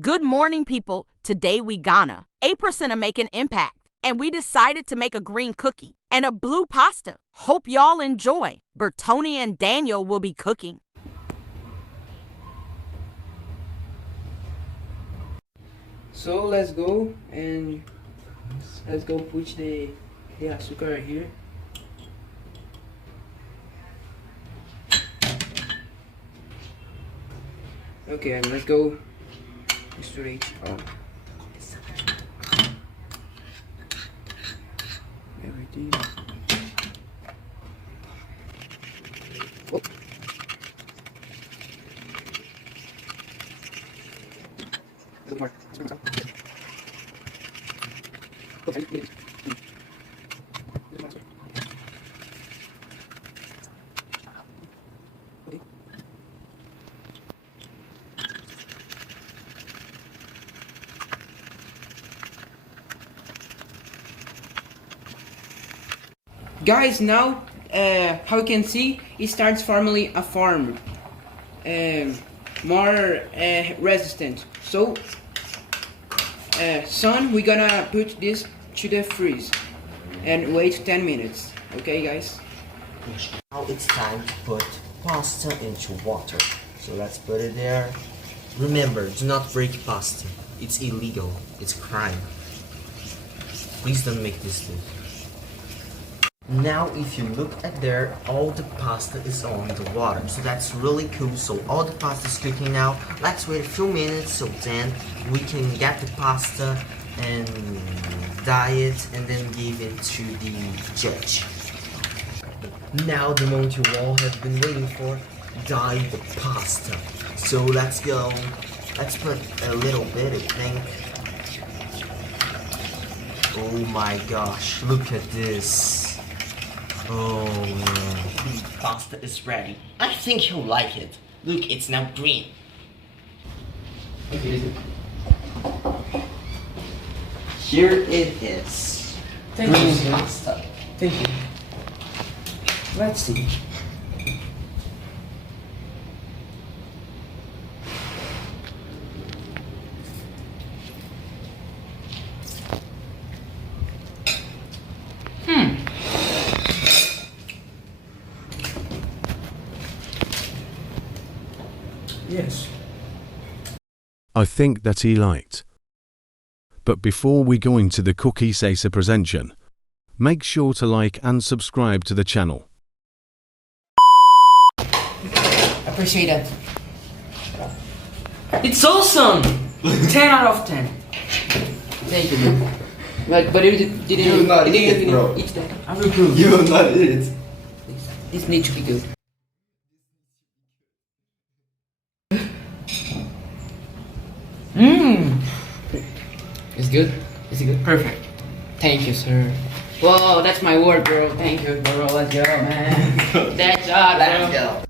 Good morning, people. Today we gonna 8% make an impact. And we decided to make a green cookie and a blue pasta. Hope y'all enjoy. Bertoni and Daniel will be cooking. So let's go and let's go put the azúcar here. Okay, and let's go straight on everything. Oh. More. Okay. Guys, now how you can see, it starts formally a form, more resistant. So, son, we're gonna put this to the freeze and wait 10 minutes. Okay, guys? Now it's time to put pasta into water. So let's put it there. Remember, do not break pasta. It's illegal. It's a crime. Please don't make this thing. Now if you look at there, all the pasta is on the water, so that's really cool. So all the pasta is cooking now. Let's wait a few minutes so then we can get the pasta and dye it and then give it to the judge. Now the moment you all have been waiting for, dye the pasta. So let's go. Let's put a little bit, I think. Oh my gosh, look at this. Oh man. The pasta is ready. I think you'll like it. Look, it's now green. Okay. Here it is. Thank Green you. pasta. Thank you. Let's see. Yes. I think that he liked. But before we go into the cookie Sasa presentation, make sure to like and subscribe to the channel. Appreciate that. It's awesome! 10 out of 10. Thank you, man. But it didn't. You will not it eat didn't it, bro. eat that. I will prove. You will not eat it. This needs to be good. It's good? Is it good? Perfect. Thank you, sir. Whoa, that's my word, bro. Thank you, bro. Let's go, man. That's all, bro. Let's go.